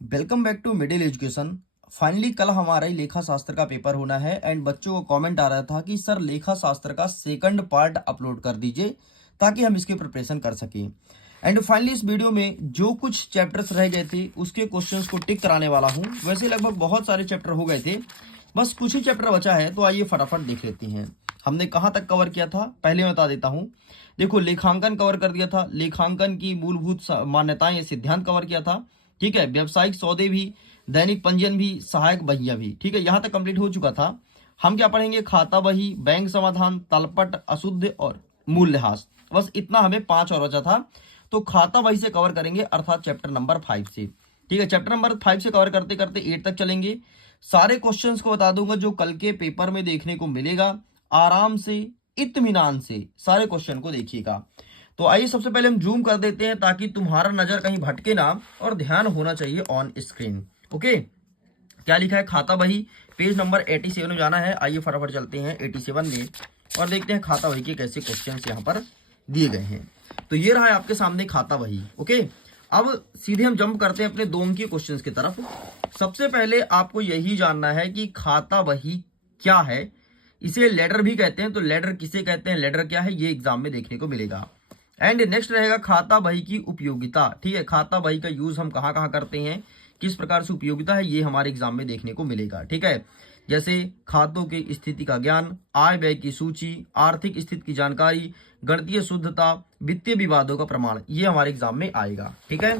Welcome back to middle education. Finally कल हमारा ही लेखा शास्त्र का पेपर होना है एंड बच्चों को कमेंट आ रहा था कि सर लेखा शास्त्र का सेकंड पार्ट अपलोड कर दीजिए ताकि हम इसकी प्रिपरेशन कर सकें। एंड फाइनली इस वीडियो में जो कुछ चैप्टर्स रह गए थे उसके क्वेश्चंस को टिक कराने वाला हूं। वैसे लगभग बहुत सारे चैप्टर हो गए थे, बस कुछ ही चैप्टर बचा है, तो आइए फटाफट देख लेते हैं हमने कहाँ तक कवर किया था। पहले मैं बता देता हूँ। देखो, लेखांकन कवर कर दिया था, लेखांकन की मूलभूत मान्यताएं या सिद्धांत कवर किया था। ठीक है, व्यावसायिक सौदे भी, दैनिक पंजीयन भी, सहायक बहिया भी। ठीक है, यहां तक कंप्लीट हो चुका था। हम क्या पढ़ेंगे? खाता बही, बैंक समाधान, तलपट, अशुद्ध और मूल्यह्रास। बस इतना हमें 5 और बचा था, तो खाता बही से कवर करेंगे, अर्थात चैप्टर नंबर 5 से। ठीक है, चैप्टर नंबर 5 से कवर करते करते 8 तक चलेंगे। सारे क्वेश्चंस को बता दूंगा जो कल के पेपर में देखने को मिलेगा। आराम से, इत्मीनान से सारे क्वेश्चन को देखिएगा। तो आइए सबसे पहले हम जूम कर देते हैं ताकि तुम्हारा नजर कहीं भटके ना और ध्यान होना चाहिए ऑन स्क्रीन। ओके, क्या लिखा है? खाता बही, पेज नंबर 87 में जाना है। आइए फटाफट चलते हैं 87 में और देखते हैं खाता बही के कैसे क्वेश्चंस यहाँ पर दिए गए हैं। तो ये रहा है आपके सामने खाता बही। ओके, अब सीधे हम जंप करते हैं अपने 2 अंकीय क्वेश्चंस की तरफ। सबसे पहले आपको यही जानना है कि खाता बही क्या है। इसे लेडर भी कहते हैं, तो लेडर किसे कहते हैं, लेडर क्या है, ये एग्जाम में देखने को मिलेगा। एंड नेक्स्ट रहेगा खाता बही की उपयोगिता। ठीक है, खाता बही का यूज हम कहाँ कहाँ करते हैं, किस प्रकार से उपयोगिता है, ये हमारे एग्जाम में देखने को मिलेगा। ठीक है, जैसे खातों की स्थिति का ज्ञान, आय व्यय की सूची, आर्थिक स्थिति की जानकारी, गणितीय शुद्धता, वित्तीय विवादों का प्रमाण, ये हमारे एग्जाम में आएगा। ठीक है,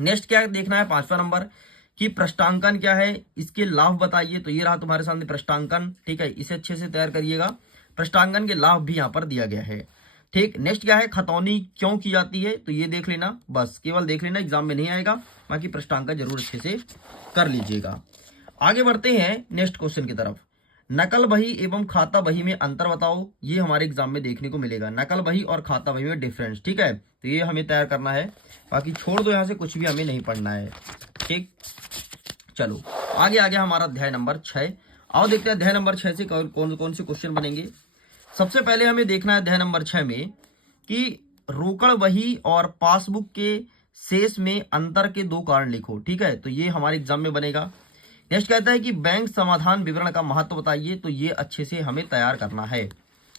नेक्स्ट क्या देखना है? 5वां नंबर कि प्रश्नांकन क्या है, इसके लाभ बताइए। तो ये रहा तुम्हारे सामने प्रश्नांकन। ठीक है, इसे अच्छे से तैयार करिएगा। प्रश्नांकन के लाभ भी यहाँ पर दिया गया है। ठीक, नेक्स्ट क्या है? खतौनी क्यों की जाती है, तो ये देख लेना, बस केवल देख लेना, एग्जाम में नहीं आएगा। बाकी प्रश्नांकन जरूर अच्छे से कर लीजिएगा। आगे बढ़ते हैं नेक्स्ट क्वेश्चन की तरफ। नकल बही एवं खाता बही में अंतर बताओ, ये हमारे एग्जाम में देखने को मिलेगा। नकल बही और खाता बही में डिफरेंस। ठीक है, तो ये हमें तैयार करना है। बाकी छोड़ दो, यहाँ से कुछ भी हमें नहीं पढ़ना है। ठीक, चलो आगे आ गया हमारा अध्याय नंबर 6। आओ देखते हैं अध्याय नंबर 6 से कौन कौन से क्वेश्चन बनेंगे। सबसे पहले हमें देखना है अध्याय नंबर 6 में कि रोकड़ बही और पासबुक के शेष में अंतर के 2 कारण लिखो। ठीक है, तो ये हमारे एग्जाम में बनेगा। नेक्स्ट कहता है कि बैंक समाधान विवरण का महत्व बताइए, तो ये अच्छे से हमें तैयार करना है।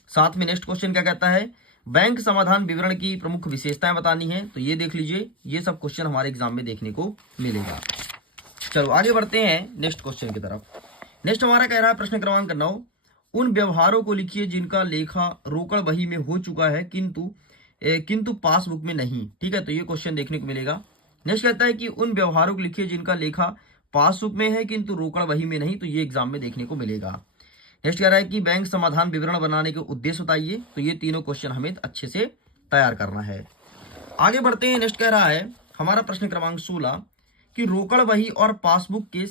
साथ में नेक्स्ट क्वेश्चन क्या कहता है? बैंक समाधान विवरण की प्रमुख विशेषताएं बतानी है, तो ये देख लीजिए। ये सब क्वेश्चन हमारे एग्जाम में देखने को मिलेगा। चलो आगे बढ़ते हैं नेक्स्ट क्वेश्चन की तरफ। नेक्स्ट हमारा कह रहा है प्रश्न क्रमांक 9, उन व्यवहारों को लिखिए जिनका लेखा रोकड़ बही में हो चुका है किंतु पासबुक में नहीं। ठीक है, तो ये क्वेश्चन देखने को मिलेगा। नेक्स्ट कहता है कि उन व्यवहारों को लिखिए जिनका लेखा पासबुक में है किंतु रोकड़ बही में नहीं, तो ये एग्जाम में देखने को मिलेगा। नेक्स्ट कह रहा है कि बैंक समाधान विवरण बनाने के उद्देश्य बताइए, तो ये तीनों क्वेश्चन हमें अच्छे से तैयार करना है। आगे बढ़ते हैं। नेक्स्ट कह रहा है हमारा प्रश्न क्रमांक 16 कि रोकड़ बही और पासबुक के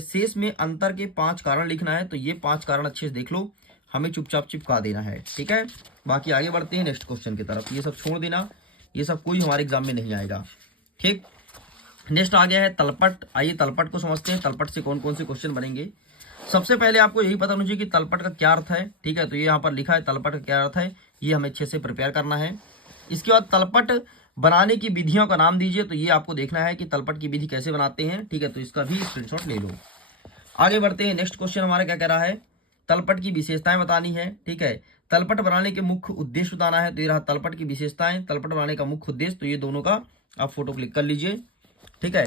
शेष में अंतर के 5 कारण लिखना है, तो ये 5 कारण अच्छे से देख लो, हमें चुपचाप चिपका देना है। ठीक है, बाकी आगे बढ़ते हैं नेक्स्ट क्वेश्चन की तरफ। ये सब छोड़ देना, ये सब कोई हमारे एग्जाम में नहीं आएगा। ठीक, नेक्स्ट आ गया है तलपट। आइए तलपट को समझते हैं, तलपट से कौन कौन से क्वेश्चन बनेंगे। सबसे पहले आपको यही पता होना चाहिए कि तलपट का क्या अर्थ है। ठीक है, तो ये यहाँ पर लिखा है तलपट का क्या अर्थ है, ये हमें अच्छे से प्रिपेयर करना है। इसके बाद तलपट बनाने की विधियों का नाम दीजिए, तो ये आपको देखना है कि तलपट की विधि कैसे बनाते हैं। ठीक है, तो इसका भी स्क्रीनशॉट ले लो। आगे बढ़ते हैं। नेक्स्ट क्वेश्चन हमारा क्या कह रहा है? तलपट की विशेषताएं बतानी है। ठीक है, तलपट बनाने के मुख्य उद्देश्य बताना है, तो ये रहा तलपट की विशेषताएं, तलपट बनाने का मुख्य उद्देश्य, तो ये दोनों का आप फोटो क्लिक कर लीजिए। ठीक है,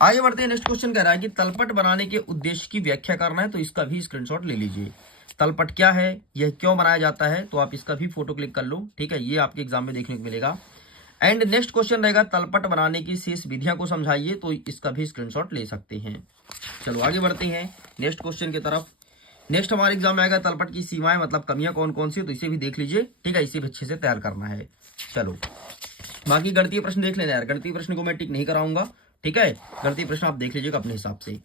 आगे बढ़ते हैं। नेक्स्ट क्वेश्चन कह रहा है कि तलपट बनाने के उद्देश्य की व्याख्या करना है, तो इसका भी स्क्रीनशॉट ले लीजिए। तलपट क्या है, यह क्यों बनाया जाता है, तो आप इसका भी फोटो क्लिक कर लो। ठीक है, ये आपके एग्जाम में देखने को मिलेगा। एंड नेक्स्ट क्वेश्चन रहेगा तलपट बनाने की शेष विधियां को समझाइए, तो इसका भी स्क्रीनशॉट ले सकते हैं। चलो आगे बढ़ते हैं नेक्स्ट क्वेश्चन की तरफ। नेक्स्ट हमारे एग्जाम में आएगा तलपट की सीमाएं, मतलब कमियां कौन कौन सी, तो इसे भी देख लीजिए। ठीक है, इसे भी अच्छे से तैयार करना है। चलो बाकी गणितीय प्रश्न देख लेना यार, गणितीय प्रश्न को मैं टिक नहीं कराऊंगा। ठीक है, गणितीय प्रश्न आप देख लीजिएगा अपने हिसाब से।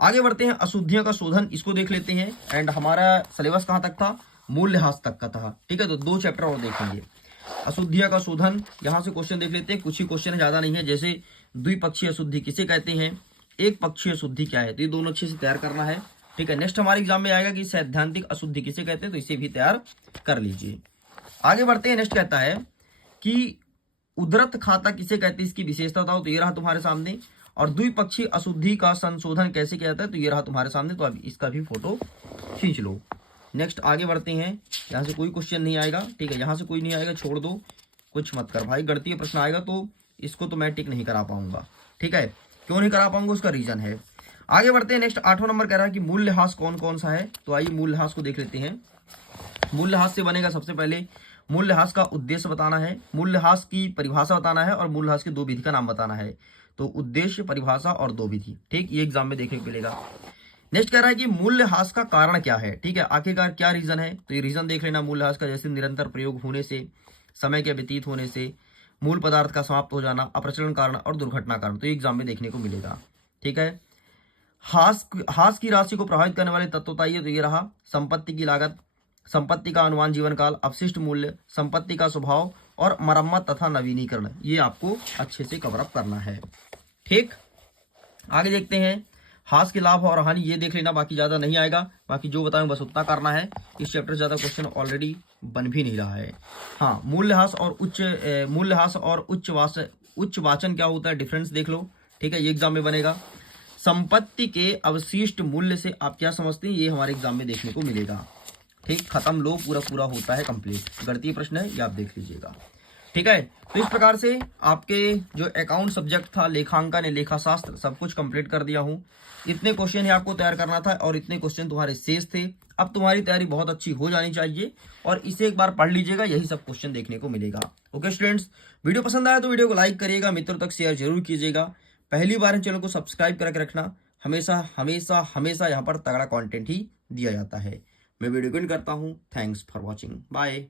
आगे बढ़ते हैं। अशुद्धियों का शोधन, इसको देख लेते हैं। एंड हमारा सिलेबस कहाँ तक था? मूल्यह्रास तक का था। ठीक है, तो 2 चैप्टर और देखेंगे। अशुद्धियों का शोधन, यहां से क्वेश्चन देख लेते हैं। कुछ ही क्वेश्चन, ज्यादा नहीं है। जैसे द्विपक्षीय अशुद्धि किसे कहते हैं, एक पक्षीय अशुद्धि क्या है, तो ये दोनों अच्छे से तैयार करना है। ठीक है, नेक्स्ट हमारे एग्जाम में आएगा कि सैद्धांतिक अशुद्धि किसे कहते हैं, तो इसे भी तैयार कर लीजिए। आगे बढ़ते हैं। नेक्स्ट कहता है कि उद्धृत खाता किसे कहते हैं, इसकी विशेषता बताओ, तो ये रहा तुम्हारे सामने। और द्विपक्षीय अशुद्धि का संशोधन कैसे किया जाता है, तो ये रहा तुम्हारे सामने, तो अब इसका भी फोटो खींच लो। नेक्स्ट आगे बढ़ते हैं। यहाँ से कोई क्वेश्चन नहीं आएगा, ठीक है, यहाँ से कोई नहीं आएगा, छोड़ दो, कुछ मत कर भाई। गणितीय प्रश्न आएगा तो इसको तो मैं टिक नहीं करा पाऊंगा, ठीक है। क्यों नहीं करा पाऊंगा, उसका रीजन है। आगे बढ़ते हैं। नेक्स्ट 8वां नंबर कह रहा है कि मूल्यह्रास कौन कौन सा है, तो आइए मूल्यह्रास को देख लेते हैं। मूल्यह्रास से बनेगा सबसे पहले मूल्यह्रास का उद्देश्य बताना है, मूल्यह्रास की परिभाषा बताना है और मूल्यह्रास की दो विधि का नाम बताना है। तो उद्देश्य, परिभाषा और दो विधि, ठीक, ये एग्जाम में देखने को मिलेगा। नेक्स्ट कह रहा है कि मूल्यह्रास का कारण क्या है, ठीक है, आखिरकार क्या रीजन है, तो ये रीजन देख लेना मूल्यह्रास का, जैसे निरंतर प्रयोग होने से, समय के व्यतीत होने से, मूल पदार्थ का समाप्त हो जाना, अप्रचलन कारण और दुर्घटना कारण, तो ये एग्जाम में देखने को मिलेगा, ठीक है। हास की राशि को प्रभावित करने वाले तत्व बताइए, तो ये रहा संपत्ति की लागत, संपत्ति का अनुमान जीवन काल, अपशिष्ट मूल्य, संपत्ति का स्वभाव और मरम्मत तथा नवीनीकरण, ये आपको अच्छे से कवर अप करना है, ठीक। आगे देखते हैं। हास के लाभ और हानि ये देख लेना, बाकी ज्यादा नहीं आएगा, बाकी जो बताऊं बस उतना करना है। इस चैप्टर ज्यादा क्वेश्चन ऑलरेडी बन भी नहीं रहा है। हाँ, मूल्यह्रास और उच्च वाचन क्या होता है, डिफरेंस देख लो, ठीक है, ये एग्जाम में बनेगा। संपत्ति के अवशिष्ट मूल्य से आप क्या समझते हैं, ये हमारे एग्जाम में देखने को मिलेगा, ठीक। खत्म लो, पूरा पूरा होता है कंप्लीट। गणितीय प्रश्न है, ये आप देख लीजिएगा, ठीक है। तो इस प्रकार से आपके जो अकाउंट सब्जेक्ट था, लेखांकन, लेखा शास्त्र, सब कुछ कंप्लीट कर दिया हूं। इतने क्वेश्चन ही आपको तैयार करना था और इतने क्वेश्चन तुम्हारे शेष थे। अब तुम्हारी तैयारी बहुत अच्छी हो जानी चाहिए और इसे एक बार पढ़ लीजिएगा, यही सब क्वेश्चन देखने को मिलेगा। ओके स्टूडेंट्स, वीडियो पसंद आया तो वीडियो को लाइक करिएगा, मित्रों तक शेयर जरूर कीजिएगा। पहली बार चैनल को सब्सक्राइब करके रखना, हमेशा हमेशा हमेशा यहाँ पर तगड़ा कंटेंट ही दिया जाता है। मैं वीडियो को एंड करता हूँ। Thanks for watching, bye.